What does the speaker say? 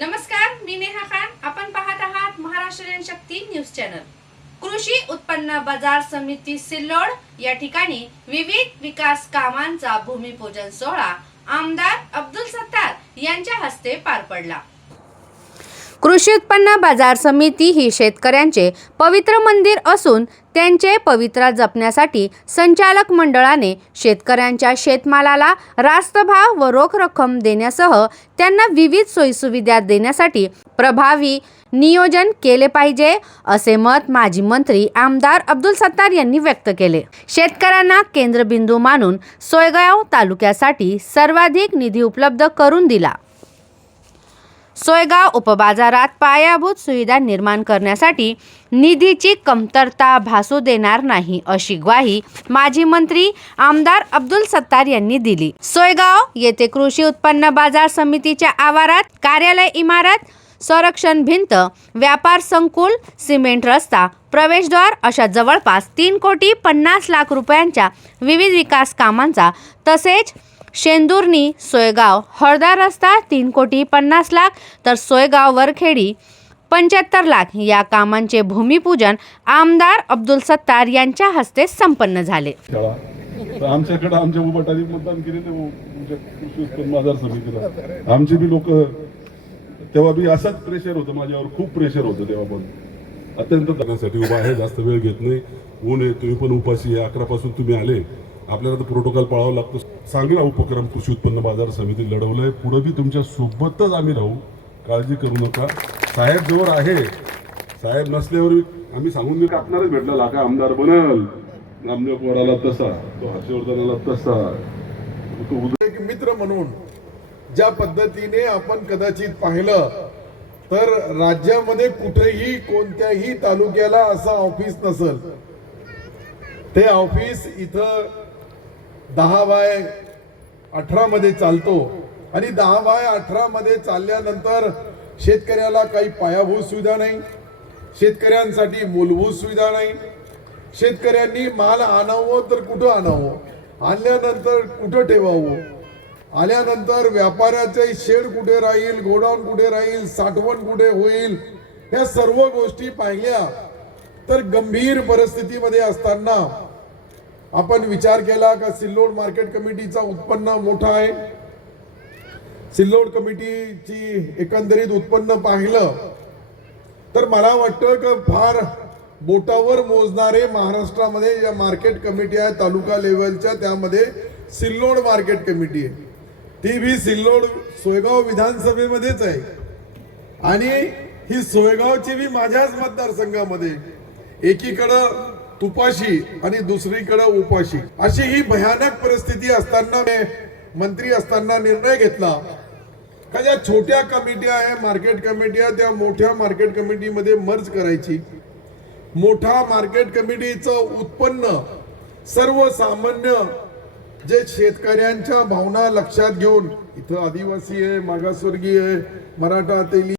नमस्कार मी नेहा खान. आपण पाहत आहात महाराष्ट्र शक्ती न्यूज चॅनल. कृषी उत्पन्न बाजार समिती सिल्लोड या ठिकाणी विविध विकास कामांचा भूमिपूजन सोहळा आमदार अब्दुल सत्तार यांच्या हस्ते पार पडला. कृषी उत्पन्न बाजार समिती ही शेतकऱ्यांचे पवित्र मंदिर असून त्यांचे पवित्र जपण्यासाठी संचालक मंडळाने शेतकऱ्यांच्या शेतमालाला रास्त भाव व रोख रक्कम देण्यासह त्यांना विविध सोयीसुविधा देण्यासाठी प्रभावी नियोजन केले पाहिजे असे मत माजी मंत्री आमदार अब्दुल सत्तार यांनी व्यक्त केले. शेतकऱ्यांना केंद्रबिंदू मानून सोयगाव तालुक्यासाठी सर्वाधिक निधी उपलब्ध करून दिला. सोयगाव उपबाजारात पायाभूत सुविधा निर्माण करण्यासाठी निधीची कमतरता भासू देणार नाही अशी ग्वाही माजी मंत्री आमदार अब्दुल सत्तार यांनी दिली. सोयगाव येथे कृषी उत्पन्न बाजार समितीच्या आवारात कार्यालय इमारत संरक्षण भिंत व्यापार संकुल सिमेंट रस्ता प्रवेशद्वार अशा जवळपास तीन कोटी पन्नास लाख रुपयांच्या विविध विकास कामांचा तसेच शेंदुर्णी सोयगाव हळदा रस्ता तीन कोटी पन्नास लाख तर सोयगाव वरखेडी पंच्याहत्तर लाख. या कामांचे भूमिपूजन आमदार अब्दुल सत्तार यांच्या हस्ते संपन्न झाले. शाळा आमच्याकडे आमच्या उभाटाने मतदान केले ते कृषी उत्पन्न बाजार समितीला. आमचे बी लोक तेव्हा बी असंच प्रेशर होतं माझ्यावर खूप प्रेशर होतं तेव्हा पण अत्यंत करण्यासाठी उभा आहे जास्त वेळ घेत नाही. ऊन आहे तुम्ही पण उपाशी आहे अकरा पासून तुम्ही आले. आपल्याला तर प्रोटोकॉल पाळावा लागतं. चांगला उपक्रम कृषी उत्पन्न बाजार समिती लढवलंय. पुढे बी तुमच्या सोबतच आम्ही राहू. काळजी करू नका. साहेब जवळ आहे. साहेब नसल्यावर आम्ही सांगून मी कापणारच भेटला. लाका आमदार बनल. नामदेव पोराला तसा तो हर्षवर्धनाला तसा. तो उदय एक मित्र म्हणून ज्या पद्धतीने आपण कदाचित पाहिलं तर राज्यामध्ये कुठेही कोणत्याही तालुक्याला असं ऑफिस नसल. ते ऑफिस इथं दहा बाय अठरामध्ये चालतो. आणि दहा बाय अठरामध्ये चालल्यानंतर शेतकऱ्याला काही पायाभूत सुविधा नाही. शेतकऱ्यांसाठी मूलभूत सुविधा नाही. शेतकऱ्यांनी माल आणावं तर कुठं आणावं? आणल्यानंतर कुठं ठेवावं? आल्यानंतर व्यापाऱ्याचे शेड कुठे राहील गोडाऊन कुठे राहील साठवण कुठे होईल? या सर्व गोष्टी पाहिल्या. तर गंभीर परिस्थितीमध्ये असताना आपण विचार केला का सिल्लोड मार्केट कमिटीचा उत्पन्न मोठा आहे? सिल्लोड कमिटीची एकंदरीत उत्पन्न पाहिलं तर मला वाटतं का फार बोटावर मोजणारे महाराष्ट्रामध्ये या मार्केट कमिटी आहे तालुका लेवलच्या त्यामध्ये सिल्लोड मार्केट कमिटी आहे. ती बी सिल्लोड सोयगाव विधानसभेमध्येच आहे. आणि ही सोयगावची बी माझ्याच मतदारसंघामध्ये. एकीकडं तुपाशी आणि दुसरीकडं उपाशी. अशी ही भयानक परिस्थिती असताना मंत्री असताना निर्णय घेतला. का ज्या छोट्या कमिट्या आहे मार्केट कमिट्या त्या मोठ्या मार्केट कमिटीमध्ये मर्ज करायची. मोठा मार्केट कमिटीचं उत्पन्न सर्वसामान्य जे शेतकऱ्यांच्या भावना लक्षात घेऊन इथं आदिवासी आहे मागासवर्गीय आहे मराठा तेली